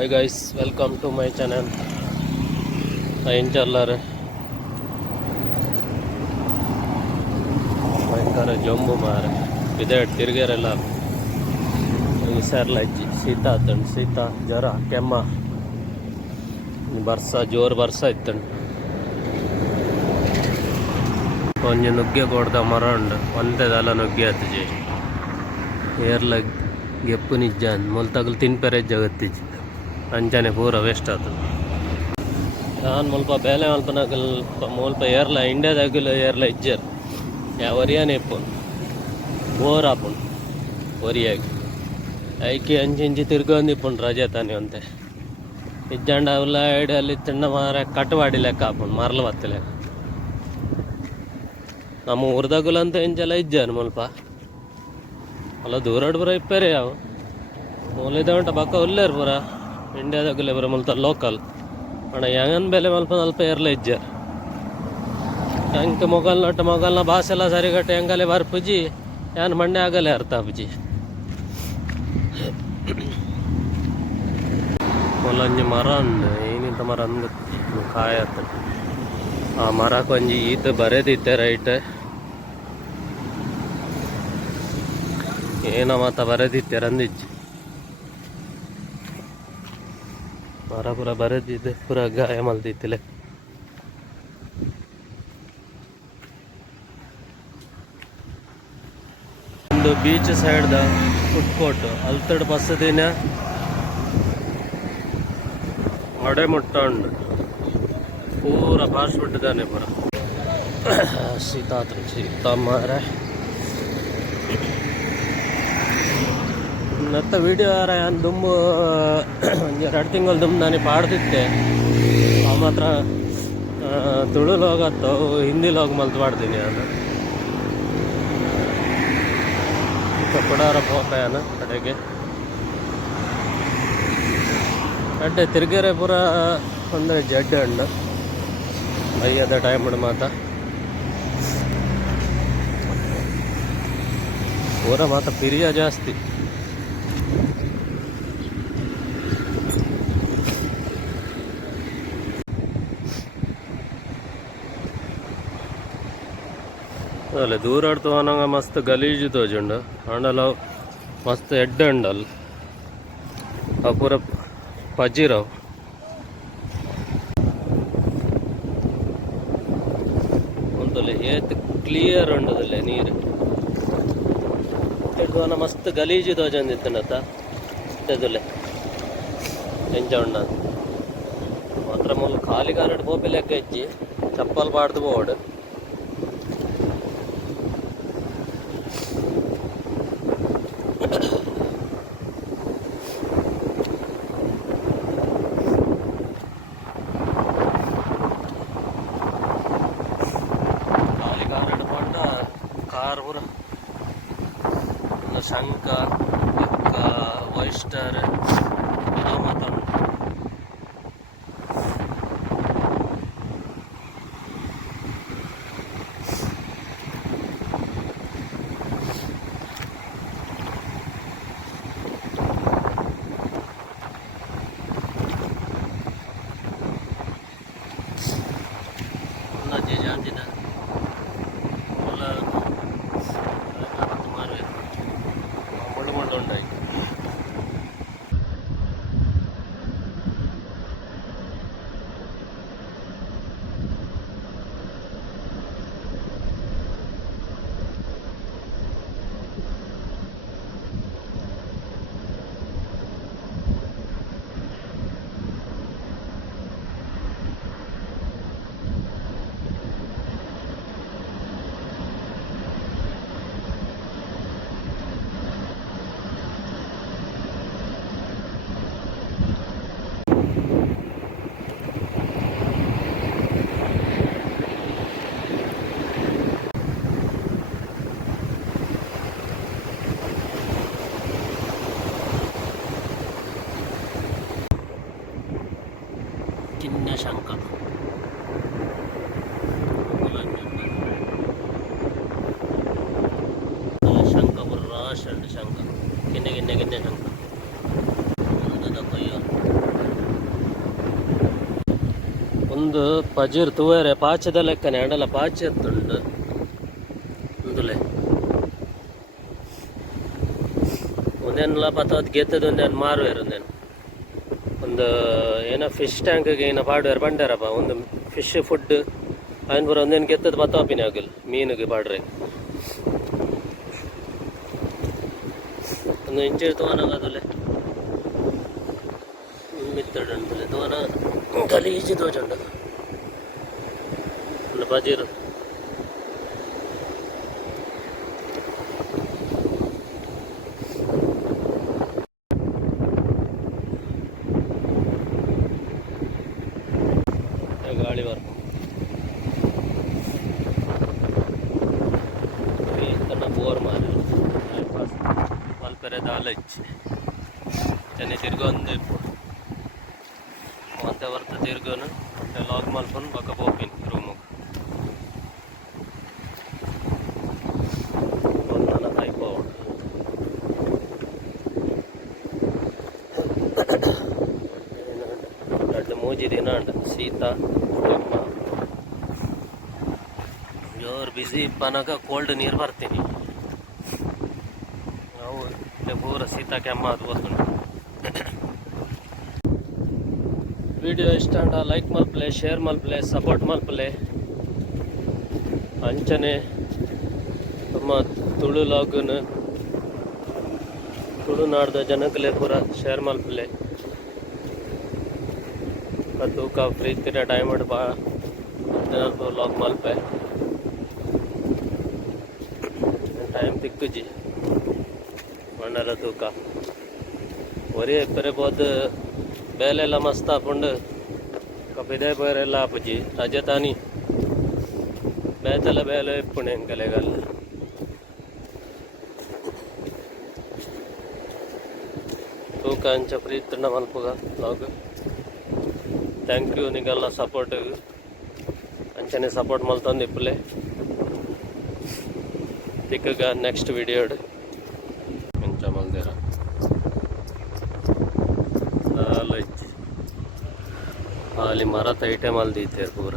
Hi guys, welcome to my channel. ಏನು ಚಲ್ಲರೆ ಭಯಂಕರ ಜಂಬು ಮಾರೆ ಇದೆ ತಿರುಗೇರೆಲ್ಲ ಹುಷಾರಿಲ್ಲ ಇಜ್ಜಿ ಶೀತ ಆತಂಡು ಶೀತ ಜ್ವರ ಕೆಮ್ಮ ಬರ್ಸ ಜೋರು ಬರ್ಸ ಇತ್ತಂಡು ಒಂಜಿ ನುಗ್ಗೆ ಕೊಡ್ದ ಮರ ಉಂಡು ಒಂದೇದಲ್ಲ ನುಗ್ಗೆ ಆತಜಿ ಏರ್ಲ ಗೆಪ್ಪು ನಿಜ್ಜ ಮೊಲ್ತಗಲು ತಿನ್ಪೆರೆ ಜಗತ್ತಿಜ್ಜಿ ಅಂಚನೆ ಪೂರ ವೇಸ್ಟ್ ಆತದೆ. ನಾನು ಮುಲ್ಪ ಬೇಲೆ ಮಲ್ಪನಾಗಲ್ ಮುಲ್ಪ ಏರ್ಲ ಇಂಡಿಯಾದಾಗಲು ಏರ್ಲ ಇಜ್ಜರ್ ಯಾವ ಒರಿಯಾನೆ ಇಪ್ಪು ಬೋರ್ ಆಪುಂಡು ಒರಿಯಾಗಿ ಐಕಿ ಅಂಚಿ ಇಂಚಿ ತಿರ್ಗೊಂದಿಪ್ಪುಂಡು ರಜೆ ತಾನೆ ಅಂತೆ ಇಜ್ಜಂಡ ಅವಲ್ಲ ಐಡಿಯಲ್ಲಿ ತಿಂಡ ಮಾರ ಕಟ್ಟವಾಡಿ ಲೆಕ್ಕ ಆಪುಂಡು ಮರಲು ಬತ್ತ ಲೆಕ್ಕ ನಮ್ಮ ಊರ್ದಾಗುಲಂತ ಇಂಚೆಲ್ಲ ಇಜ್ಜಾನು ಮುಲ್ಪ ಅಲ್ಲ ದೂರಾಡು ಪುರ ಇಪ್ಪೇರೆ ಯಾವ ಮೂಲಿದ ಉಂಟ ಪಕ್ಕ ಉಲ್ಲೇರು ಪುರ ಇಂಡಿಯಾದಾಗಲೇ ಪುರ ಮುಲ್ತ ಲೋಕಲ್ ಅಣ್ಣ ಹೆಂಗನ್ ಬೆಲೆ ಮಲ್ಪ ಸ್ವಲ್ಪ ಏರ್ಲ ಇಜ್ಜ ಹೆಂಗೆ ಮೊಗಲ್ನ ಭಾಷೆ ಎಲ್ಲ ಸರಿಗಟ್ಟು ಹೆಂಗಲೆ ಬರ್ಪುಜಿ ಏನು ಮಂಡೆ ಆಗಲೇ ಅರ್ಥ ಅಪ್ಪುಜಿ ಮೊಲಂಜಿ ಮರ ಅಂದು ಏನಿಂತ ಮರ ಅಂದ್ ಕಾಯತ್ತ ಆ ಮರ ಕೊಂಜಿ ಈತ ಬರೆದಿತ್ತೆ ರೈಟ್ ಏನ ಮಾತ ಬರೆದಿತ್ತೆ ರಂದಿಜ್ಜಿ ಮರ ಪೂರ ಬರೆದಿದ್ದೆ ಪೂರ ಗಾಯ ಮಲ್ದಿತ್ತಿಲೆ ಒಂದು ಬೀಚ್ ಸೈಡ್ದ ಫುಡ್ ಕೋರ್ಟ್ ಅಲ್ತಡ್ ಬಸ್ ದಿನ ಒಡೆ ಮುಟ್ಟ ಉಂಡು ಪೂರ ಫಾಸ್ಟ್ ಫುಡ್ ದಾನೆ ಪೂರ ಶೀತ ಮಾರ ನತ್ತ ವೀಡಿಯೋ ಯಾರ ಏನು ದುಂಬು ಒಂದು 2 ತಿಂಗಳು ದುಂಬು ನಾನು ಪಾಡ್ದಿತ್ತೆ ಅವು ಮಾತ್ರ ತುಳುಲು ಹೋಗತ್ತೋ ಹಿಂದಿಲಿ ಹೋಗಿ ಮಲ್ತು ಮಾಡ್ತೀನಿ ನಾನು ಕೊಡಾರ ಪೋಪಾಯನ ಕಡೆಗೆ ಅಡ್ಡೆ ತಿರುಗೇರೆ ಪೂರ ಅಂದರೆ ಜಡ್ಡೆ ಹಣ್ಣು ಮೈಯದ ಟೈಮ್ ಮಾತ ಪೂರ ಮಾತ ಪಿರಿಯ ಜಾಸ್ತಿ ಅಲ್ಲ ದೂರ ಆಡ್ತು ಅನ್ನಂಗ ಮಸ್ತ್ ಗಲೀಜು ತೋಜುಂಡು ಅಂಡಲ್ಲ ಮಸ್ತ್ ಎಡ್ಡೆ ಉಂಡಲ್ಲ ಅವು ಪೂರ ಪಜಿರವು ಒಂದಲ್ಲಿ ಏತ್ ಕ್ಲಿಯರ್ ಉಂಡದಲ್ಲೇ ನೀರು ಎಡ್ಡುವನ ಮಸ್ತ್ ಗಲೀಜು ತೋಜಂದಿತ್ತನತ್ತ ಎದುಲೆ ಎಂಜ ಉಂಡ ಮಾತ್ರ ಮೂಲ ಖಾಲಿ ಕಾರಡ್ ಪೋಪಿ ಲೆಕ್ಕ ಹೆಚ್ಚಿ ಚಪ್ಪಲ್ ಬಾಡ್ದು ಬೋರ್ಡ್ ಕಾರ್ ಪೂರ ಶಂಕ ವೈಸ್ಟರ್ ಮಾತಾಡ ಜಾತಿನ ഉണ്ടായി ಒಂದು ಪಜೀರ್ ತೂವರೆ ಪಾಚದ ಲೆಕ್ಕನೆ ಅಂಡಲ ಪಾಚಿ ಎತ್ತುಂಡು ಒಂದುಲೆ ಒಂದೇನಲ್ಲ ಪತ್ತವತ್ತು ಗೆತ್ತದ ಒಂದೇನು ಮಾರುವೇರು ಒಂದೇನು ಒಂದು ಏನೋ ಫಿಶ್ ಟ್ಯಾಂಕ್ಗೆ ಏನೋ ಪಾಡುವೇರು ಬಂಡಾರಪ್ಪ ಒಂದು ಫಿಶ್ ಫುಡ್ ఆయన ಪೂರ ಒಂದೇನು ಗೆತ್ತದ ಪತ್ತವಾಪಿನ ಆಗಿಲ್ಲ ಮೀನಿಗೆ ಪಾಡ್ರೆ ಒಂದು ಇಂಚೆ ತೋನಾಗದಲೆ ಮಿತ್ತಡುಂಟಲೆ ತೋನ ಗಲೀಜು ತೋಜುಂಡು ಒಂದು ಬಜೀರು ಗಾಳಿ ಬರ್ತು ಬೋರ್ ಮಾರಿ ಮಲ್ಪೆರೆ ದಾಲಚ್ಚಿ ಚೆನ್ನ ತಿರ್ಗೊಂದು ಮತ್ತೆ ವರ್ತ ತಿರ್ಗೋನು ಲಾಗ್ ಮಲ್ಪನು ಬಕ್ಕ ಹೋಗ್ತೀನಿ ರೂಮಿಗೆ ಒಂದು ಟೈಪ್ ಎರಡು ಮೂಜಿ ದಿನ ಉಂಟು ಶೀತ ಜೋರು ಬಿಸಿ ಪನಗ ಕೋಲ್ಡ್ ನೀರು ಬರ್ತೀನಿ ನಾವು ಪೂರ ಶೀತ ಕೆಮ್ಮ ಅದು ಬರ್ತುಂಟು ವಿಡಿಯೋ ಇಷ್ಟ ಅಂಡ ಲೈಕ್ ಮಲ್ಪಲೆ ಶೇರ್ ಮಲ್ಪಲೆ ಸಪೋರ್ಟ್ ಮಲ್ಪಲೆ ಅಂಚನೆ ನಮ್ಮ ತುಳುಲಾಗುನು ತುಳುನಾಡ್ದ ಜನಕ್ಕಲೆ ಪೂರ ಶೇರ್ ಮಲ್ಪಲೆ ತೂಕ ಪ್ರೀತಿನ ಡೈಮಂಡ್ ಬಾ ಲಾಗ್ ಮಲ್ಪೆ ಟೈಮ್ ತಿಕ್ಕುಜಿ ಮಂಡಲ ತೂಕ ಒರಿ ಎಪ್ಪರೆ ಬೋದು ಬೇಲೆಲ್ಲ ಮಸ್ತ್ ಹಾಕೊಂಡು ಕಪಿದೆ ಬೇರೆಲ್ಲ ಹಾಪುಜಿ ರಜೆ ತಾನಿ ಬೇತೆಲ್ಲ ಬೇಲೆ ಇಪ್ಪುಣೆ ಕಲೆಗಲ್ಲ ತೂಕ ಅಂಚ ಪ್ರೀತಿನ ಮಲ್ಪುಗ ಲಾಗ್ ಥ್ಯಾಂಕ್ ಯು ನಿಗೆಲ್ಲ ಸಪೋರ್ಟ್ ಅಂಚನೆ ಸಪೋರ್ಟ್ ಮಲ್ತಂದು ಇಪ್ಪಲೆ ತಿಕ್ಕಗ ನೆಕ್ಸ್ಟ್ ವಿಡಿಯೋ ಮಿಂಚ ಮಲ್ದಿರ ಅಲ್ಲಿ ಮರ ತೈಟೆ ಮಲ್ದೈತೆ ಪೂರ